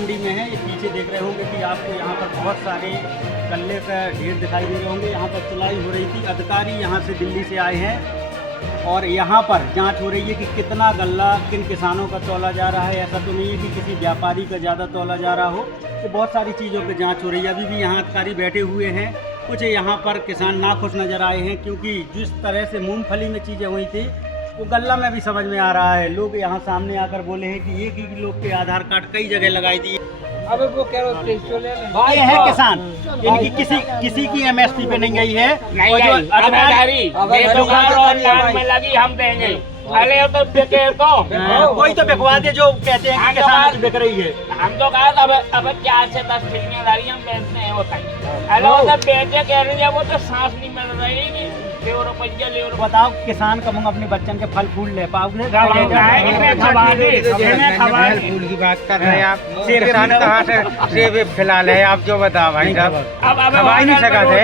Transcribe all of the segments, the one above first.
मंडी में है। ये पीछे देख रहे होंगे कि आपको यहाँ पर बहुत सारे गल्ले का ढेर दिखाई दे रहे होंगे। यहाँ पर चुलाई हो रही थी। अधिकारी यहाँ से दिल्ली से आए हैं और यहाँ पर जांच हो रही है कि कितना गल्ला किन किसानों का तौला जा रहा है। ऐसा तो नहीं है कि किसी व्यापारी का ज़्यादा तौला जा रहा हो। तो बहुत सारी चीज़ों पर जाँच हो रही है। अभी भी यहाँ अधिकारी बैठे हुए हैं। कुछ यहाँ पर किसान नाखुश नज़र आए हैं क्योंकि जिस तरह से मूँगफली में चीज़ें हुई थी वो गल्ला में भी समझ में आ रहा है। लोग यहाँ सामने आकर बोले हैं कि एक ही लोग के आधार कार्ड कई जगह लगाई दिए। अब वो कह रहे ये है किसान, इनकी किसी की एमएसपी पे नहीं गई है। नहीं गई। में लगी हम देंगे। अरे तो बिके तो कोई तो बिकवा दे जो कहते हैं कि किसान की बिक रही है। हम तो कहा अब 4 से 10 ठेकेदारी हम बेचते हैं होता है। अरे वो तो बेचे कह रही है, वो तो सांस नहीं मिल रही कि ले रुपया ले। बताओ किसान कब अपने बच्चन के फल फूल ले पाओगे? फूल की बात कर रहे हैं आप। किसान कहाँ से सेब खिला ले आप जो बताओ भाई साहब। अब खवा नहीं सका थे।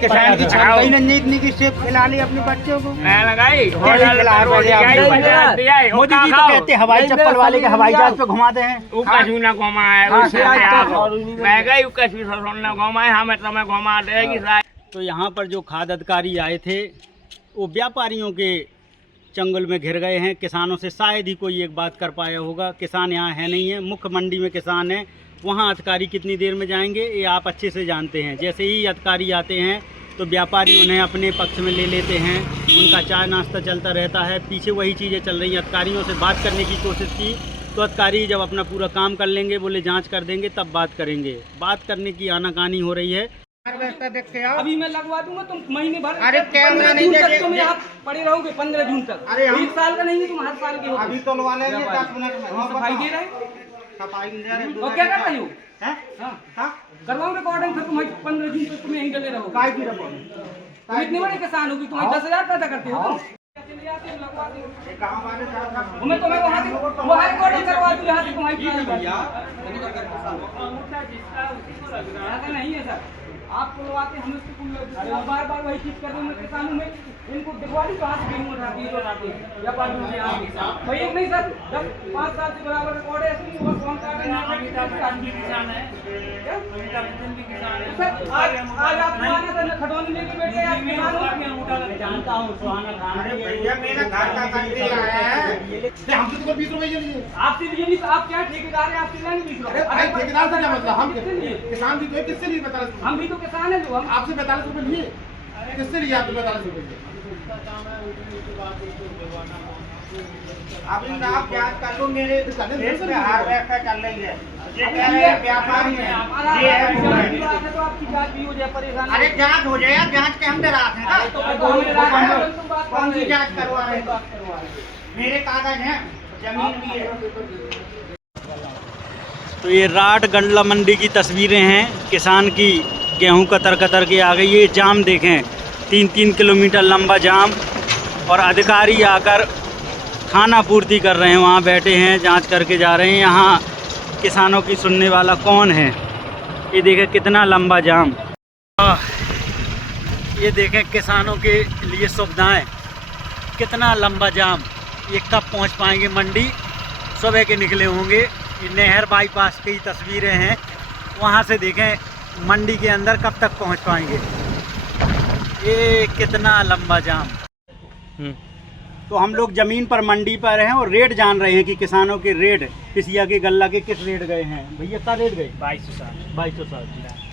किसान की क्षमता ही नहीं इतनी की सेब खिला ली अपने बच्चों को। मोदी जी तो कहते हवाई चप्पल वाले के हवाई जहाज पे घुमाते हैं। तो यहाँ पर जो खाद्य अधिकारी आए थे वो व्यापारियों के चंगुल में घिर गए हैं। किसानों से शायद ही कोई एक बात कर पाया होगा। किसान यहाँ है नहीं है, मुख्य मंडी में किसान है। वहाँ अधिकारी कितनी देर में जाएंगे ये आप अच्छे से जानते हैं। जैसे ही अधिकारी आते हैं तो व्यापारी उन्हें अपने पक्ष में ले लेते हैं। उनका चाय नाश्ता चलता रहता है। पीछे वही चीज़ें चल रही हैं। अधिकारियों से बात करने की कोशिश की तो अधिकारी जब अपना पूरा काम कर लेंगे, बोले जांच कर देंगे, तब बात करेंगे। बात करने की आनाकानी हो रही है। देख के आओ। अभी मैं लगवा दूंगा, तुम महीने भर। अरे कैमरा नहीं देखे तुम यहाँ पड़े रहोगे 15 जून तक। अरे 1 साल का नहीं है, तुम हर साल के हो। अभी तो लगा लेंगे 10 मिनट में। सफाई दे रहे सफाई दे रहे और क्या कर रही हो? हाँ करवाओ रिकॉर्डिंग, फिर तुम 15 जून तक तुम्हें यहीं डले रहो। काय की रखो तुम इतने बड़े किसान होगी, तुम्हें 10,000 पैदा करते हो तुम। मैं तुम्हें वहाँ रिकॉर्डिंग करवा दूँ यहाँ से तुम्हारी नहीं है सर। आप खुलवाते हम उसको बार बार वही चीज कर रहे हैं। किसानों में इनको दिखवाली कहाँ से गेहूँ उठाती है भाई एक नहीं सर। जब 5 साल से बराबर रिकॉर्ड है ऐसे वो कौन सा किसान है सर। आज आप सुहाना सर ने खटौनी लेके बैठे हैं। आप जानता हूँ सुहाना खान भैया मेरा घर का कंट्री आया है। हमसे तो 20 रुपए लिए आपसे लिए नहीं। आप क्या ठेकेदार है? आपसे लेंगे 20 रुपए। अरे ठेकेदार से क्या मतलब? हम किसान भी तो किससे लिए 45? हम भी तो किसान है। जो हम आपसे 45 रुपए लिए किससे लिए? आपसे 45 रुपए अब आप जांच कर लो। मेरे देश में हार्डवेयर का चल रही है। ये कह रहे हैं व्यापारी है, ये है तो आपकी जांच भी हो जाए, परेशान। अरे जांच हो जाए यार। जांच के हम डराते हैं ना। कौन सी जांच करवा रहे हैं? मेरे कागज हैं, जमीन भी है। तो ये राट गंडला मंडी की तस्वीरें हैं। किसान की गेहूं कतर कतर के आ गई। ये जाम देखें, 3-3 किलोमीटर लंबा जाम और अधिकारी आकर खाना पूर्ति कर रहे हैं। वहाँ बैठे हैं, जांच करके जा रहे हैं। यहाँ किसानों की सुनने वाला कौन है? ये देखें कितना लंबा जाम। ये देखें किसानों के लिए सुविधाएं, कितना लंबा जाम। ये कब पहुँच पाएंगे मंडी? सुबह के निकले होंगे। ये नहर बाईपास की तस्वीरें हैं। वहाँ से देखें मंडी के अंदर कब तक पहुँच पाएंगे। ये कितना लंबा जाम। तो हम लोग ज़मीन पर मंडी पर हैं और रेट जान रहे हैं कि किसानों के रेट पिसिया के गल्ला के किस रेट गए हैं। भैया क्या रेट गए? 2200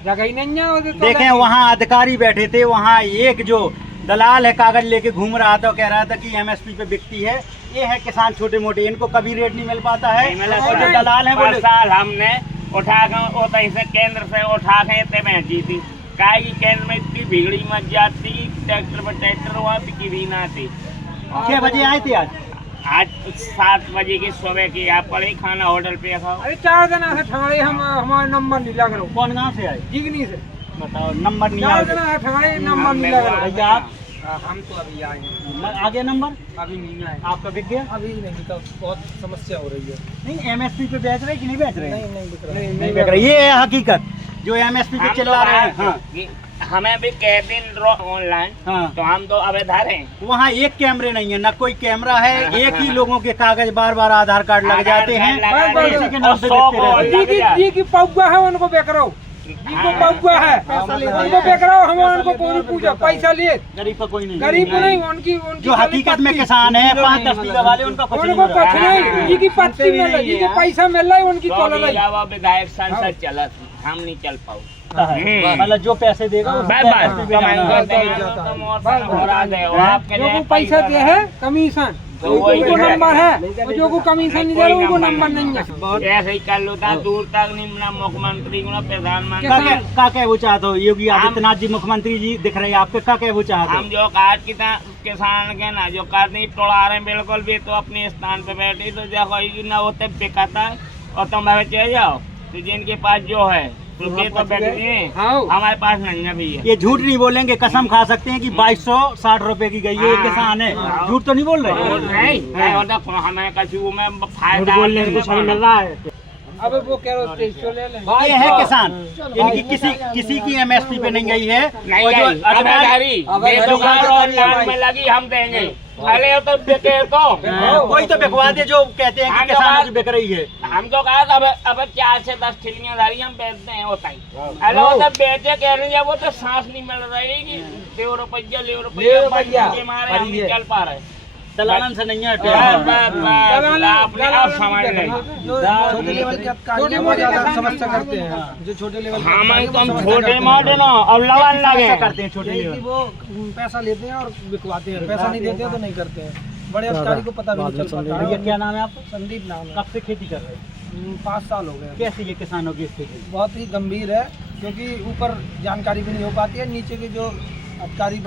जगह ही नहीं है। देखें वहाँ अधिकारी बैठे थे। वहाँ एक जो दलाल है कागज लेके घूम रहा था, कह रहा था कि एमएसपी पे बिकती है। ये है किसान छोटे मोटे, इनको कभी रेट नहीं मिल पाता है। और जो दलाल है वो साल हमने उठा कर से केंद्र से उठा के इतने बेची थी। काय की केंद्र में इतनी भीड़ी मच जाती, ट्रैक्टर पर ट्रैक्टर हुआ बिकी भी ना थी। 6 बजे आए थे आज 7 बजे की सुबह की आप पड़े खाना होटल पे खाओ। अरे 4 दिन ठगाड़े हम हमारा नंबर नहीं लग रहा। कौन गाँव से आए? जिगनी से। बताओ नंबर नहीं 4 दिन ठगाड़े नंबर नहीं लग रहा। भैया आप? हम तो अभी आए हैं। आ गया नंबर? अभी नहीं आए। आपका बिक गया? अभी नहीं, तो बहुत समस्या हो रही है। नहीं एमएसपी पे बेच रहे कि नहीं बेच रहे? नहीं बिक रहा। नहीं बिक रहा। ये है हकीकत जो एमएसपी पे चिल्ला रहे हैं। हाँ हमें भी कह दिन ऑनलाइन, हाँ। तो हम तो अब इधर हैं। वहाँ एक कैमरे नहीं है, ना कोई कैमरा है, एक ही लोगों के कागज बार बार आधार कार्ड लग जाते हैं, इसी के नाम से देखते रहते हैं। ये की पौवा है उनको बेकरो, इनको पौवा है उनको बेकरो, हम उनको पूरी पूजा पैसा लिए, गरीब का कोई नहीं, गरीब नहीं, उनकी जो हकीकत में किसान है 5-10 बीघा वाले उनका कुछ उनको नहीं कुछ नहीं, ये की पत्ती मिल रही है, ये पैसा मिल रहा है, उनकी कॉलर है। विधायक सांसद चला, हम नहीं चल पाओ। मतलब जो पैसे देगा उस पैसे पे जो को पैसा दे है कमीशन, उनको नंबर है, और जो को कमीशन नहीं दे रहा उनको नंबर नहीं है। ऐसे ही कर लो था, दूर तक नहीं, ना मुख्यमंत्री को ना प्रधानमंत्री का क्या वो चाहते हो? योगी आदित्यनाथ जी मुख्यमंत्री जी दिख रहे हैं आपके, का क्या वो चाहते हम जो काट किसान के ना जो कर नहीं तोड़ा रहे बिल्कुल भी, तो अपने स्थान पे बैठे तो देखो ना होते बिकाता और तुम चले जाओ, तो जिनके पास जो है तो हमारे पास नहीं है भैया। ये झूठ नहीं बोलेंगे, कसम खा सकते हैं कि 2260 रुपए की गई है, ये किसान है, झूठ तो नहीं बोल रहे? नहीं, हमें कछु में फायदा बोलने से कुछ नहीं मिल रहा है। अब वो कह रहे ले लें, ये है किसान, इनकी किसी की एमएसपी पे नहीं गई है, नहीं और जो गई, में लगी हम देंगे, अरे तो बिके तो कोई तो बिकवा दे, जो कहते हैं कि किसानों की बिक रही है। हम तो कहा अब 4 से 10 ठिलियां धारी हम बेचते हैं, होता ही अरे वो तो बेचे कह रहे हैं, वो तो सांस नहीं मिल रही कि ले रुपया के मारे हम नहीं चल पा रहे, दलालन से नहीं है, आपने आप समझ नहीं, समस्या करते हैं जो छोटे लेवल हम छोटे मोटे ना और लवन लगे करते हैं, छोटे लेवल वो पैसा लेते हैं और बिकवाते हैं, पैसा नहीं देते हैं तो नहीं करते हैं, बड़े अधिकारी को पता भी नहीं चल पाता है। भैया क्या नाम है आपका? संदीप नाम है। कब से खेती कर रहे हैं? 5 साल हो गए। कैसी ये किसानों की स्थिति? बहुत ही गंभीर है, क्योंकि ऊपर जानकारी भी नहीं हो पाती है, नीचे के जो अधिकारी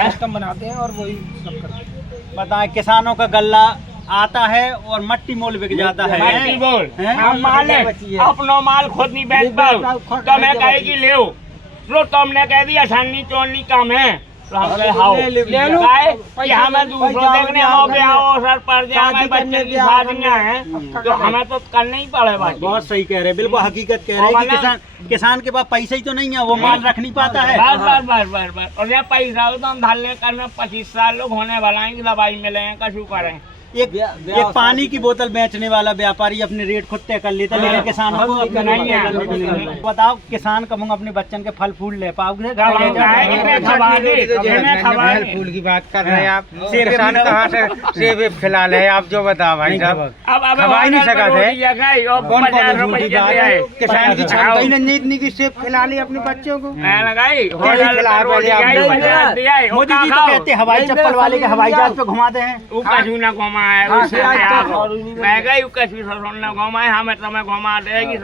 सिस्टम बनाते हैं और वही सब करते हैं। बताएं, किसानों का गल्ला आता है और मट्टी मोल बिक जाता है। मट्टी मोल हैं? हम माल अपना माल खुद नहीं बेच पाओ, तो मैं कहेगी ले लो, तुमने कह दिया छाननी चोलनी कम है, तो हम कहे हाओ ले लो, कि हमें दूसरों देखने आओ पे आओ सर पड़ जाए, हमारे बच्चे की शादियां हैं तो हमें तो करना ही पड़ेगा। बहुत सही कह रहे हैं, बिल्कुल हकीकत कह रहे हैं कि किसान के पास पैसे ही तो नहीं है, वो माल रख नहीं पाता है। बस और जब पैसा हो तो हम ढालने करने 25 साल लोग होने वाला है, दवाई मिले हैं कशु करें। एक पानी की बोतल बेचने वाला व्यापारी अपने रेट खुद तय कर लेता है, लेकिन किसानों को अपने नहीं है। बताओ, किसान कब अपने बच्चन के फल फूल ले पाओगे? फूल की बात कर रहे हैं आप, किसान कहाँ से सेब खिला ले आप, जो बताओ भाई साहब, अब खवा ही नहीं सका थे। किसान की क्षमता ही नहीं इतनी की सेब खिला ली अपने बच्चों को। मोदी जी तो कहते हैं हवाई चप्पल वाले के हवाई जहाज पे घुमाते हैं। मैं गई घुमाए, हमें तुम्हें घुमा देगी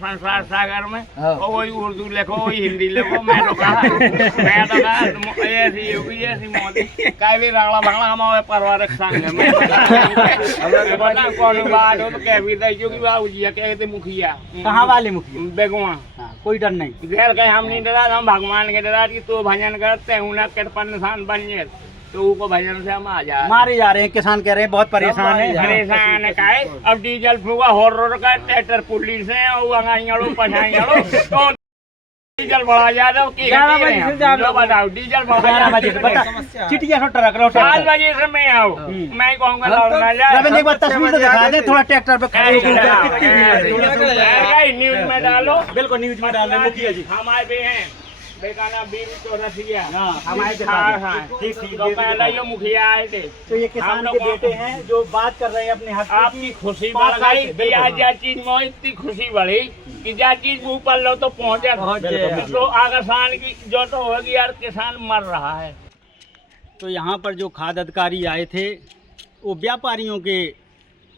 संसार सागर में, वही उर्दू लिखो वही हिंदी लिखो। मैं तो कहा ऐसी योगी ऐसी मोदी कहीं भी राणा भाड़ा हमारे पारिवारिक संघ में कौन बात हो तो कह भी दे, क्योंकि बाबू जी कहते मुखिया कहाँ वाले मुखिया बेगुआ, कोई डर नहीं, घर कहीं हम नहीं डरा, हम भगवान के डरा की तो भजन करते हैं, उन्हें कृपा निशान बन जाए तो वो भजन से हम आ जाए। मारे जा रहे हैं किसान, कह रहे हैं बहुत परेशान है। परेशान है काहे, अब डीजल फूका हो का ट्रैक्टर पुलिस है और पछाई तो डीजल बढ़ा जा रहा है, बताओ डीजल बढ़ा बता चिटिया सो ट्रक लो 5 बजे से मैं आओ, मैं कहूँगा एक बार तस्वीर तो दिखा दे थोड़ा ट्रैक्टर पे न्यूज में डालो, बिल्कुल न्यूज में डाल रहे मुखिया जी। हमारे भी हैं बेकाना बीर चौरसिया ठीक पहले मुखिया आए थे, तो ये किसान के बेटे हैं जो बात कर रहे हैं अपने हक की। आपकी खुशी बढ़ गई, आज जा चीज में इतनी खुशी बढ़ी कि जा चीज ऊपर लो तो पहुँचे, तो आगे की जो तो होगी यार, किसान मर रहा है। तो यहाँ पर जो खाद्य अधिकारी आए थे वो व्यापारियों के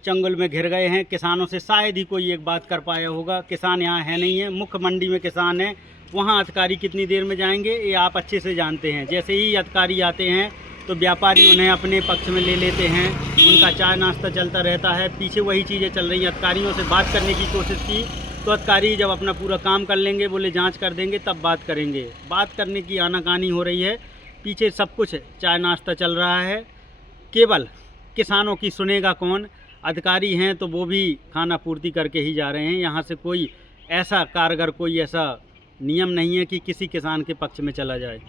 चंगुल में घिर गए हैं, किसानों से शायद ही कोई एक बात कर पाया होगा। किसान यहाँ है नहीं है, मुख्य मंडी में किसान है, वहाँ अधिकारी कितनी देर में जाएंगे ये आप अच्छे से जानते हैं। जैसे ही अधिकारी आते हैं तो व्यापारी उन्हें अपने पक्ष में ले लेते हैं, उनका चाय नाश्ता चलता रहता है, पीछे वही चीज़ें चल रही हैं। अधिकारियों से बात करने की कोशिश की तो अधिकारी जब अपना पूरा काम कर लेंगे, बोले जांच कर देंगे तब बात करेंगे। बात करने की आनाकानी हो रही है, पीछे सब कुछ चाय नाश्ता चल रहा है, केवल किसानों की सुनेगा कौन। अधिकारी हैं तो वो भी खाना पूर्ति करके ही जा रहे हैं, यहाँ से कोई ऐसा कारगर कोई ऐसा नियम नहीं है कि किसी किसान के पक्ष में चला जाए।